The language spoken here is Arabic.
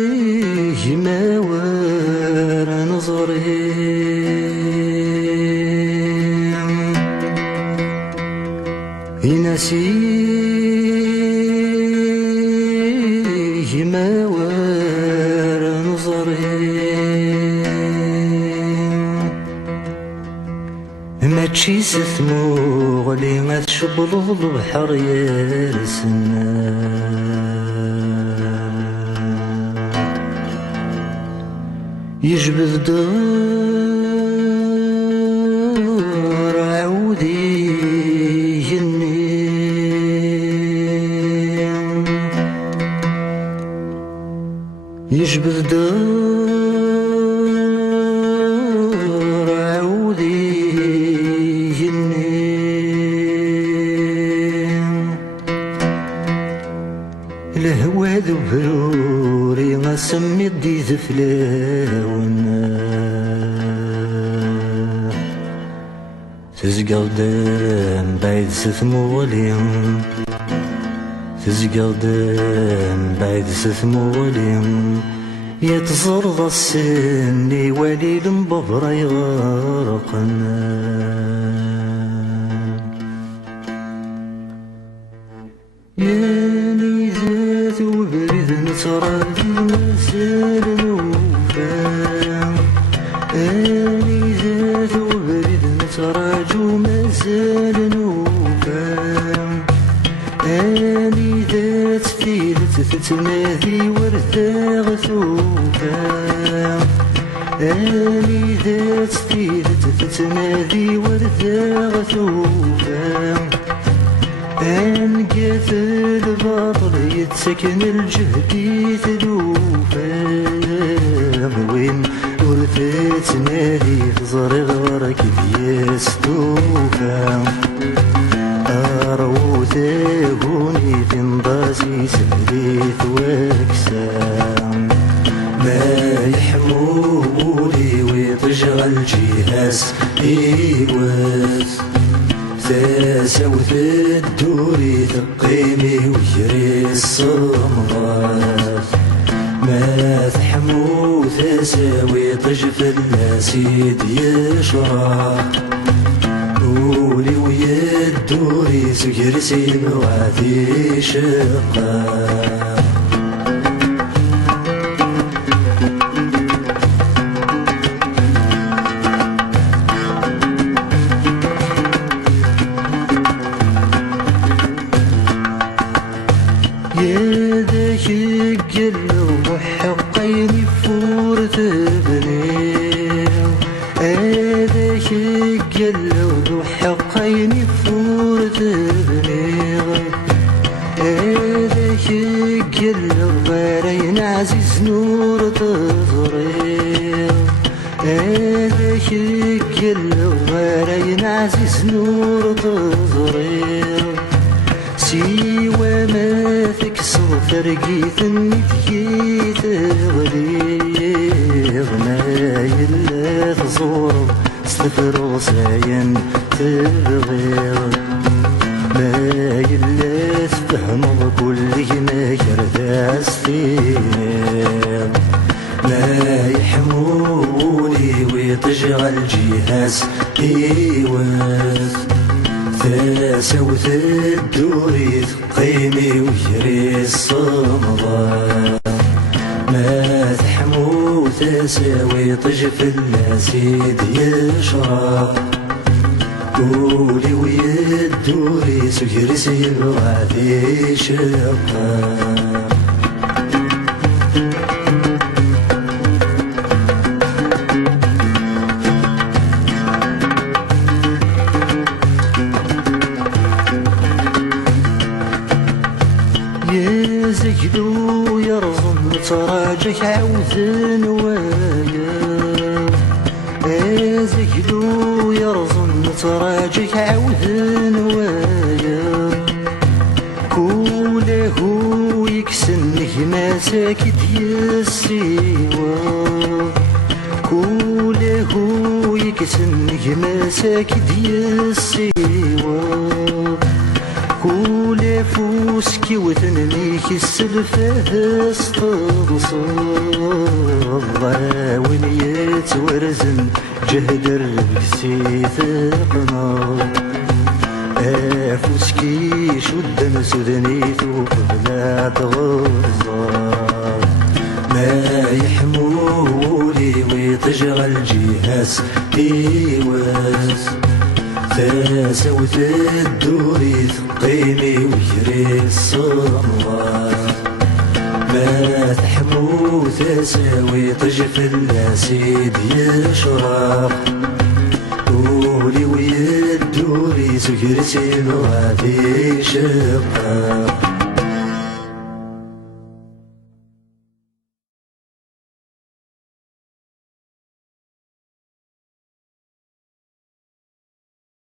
ينسيه ما ورا نظري ينسيه ما ورا نظري ماشي ستموغ لي ما تشبلض البحر يرسنا يجبد دار عودي ينين يجبد دار عودي ينين الهوى ذو بروري ما سمي دي ذفلاون تزقى قدام بعيد ستمولين تزقى قدام بعيد ستمولين يتزرض السن وليد ببرا يغرقنا ياني ذات وبرد نتراجي مازال نوفا ياني ذات وبرد نتراجو مازال نوفا ياني ذات ثيلة تتنادي ورداغ ثوفا ياني ذات ثيلة تتنادي ورداغ ثوفا أنقذ الباطل يتسكن الجهد يتلوفا وين ورثت نادي تزري غرك بيستوفا أروثاهوني في نضاسي سليت واكسام ما يحمولي ويتشغل جهاز إيواز سوث الدوري ثقيمي ويجري الصمغات ما تحمو تساوي طجف الناسيد يشرح قولي ويا الدوري سكرسي موعدي شقا يا ذاك القلو وحقيني فورت بنيو هذاك القلو وحقيني فورت بنيو هذاك القلو غارين عزيز نور تزريو هذاك القلو غارين عزيز نور تزريو سيوى ما تكسر فرقيت النديت غليظ ما يلا تزور صفر وصاين تبغيض ما يلا تفهم كل ما كرداس تينيض ما يحمولي ويتشغل جهاز إيواز سوث الدوري ثقيمي ويجري الصمغات ما تحمو تساوي طجف الناسيد يشرح قولي ويا الدوري سكرسي الوعدي شقا يزقلو يرغم تراجك عوذن ويا يزقلو يرغم تراجك عوذن ويا كوله يكسن مساك ديالسيوا كوله يكسن مساك ديالسيوا كل فوسكي وثنيك السلفة استغصر الله وين يتورزن جهد الربكسي ثقنا فوسكي شد مسودنيتو قبل تغزر ما يحمولي ويتشغل جهاز إيواز ثاسة وتدوري ثقيمي ويجري الصموات ما تحمو ثاسة ويطجف الأسيد يشرق قولي ويدوري سكرتي غادي شقاق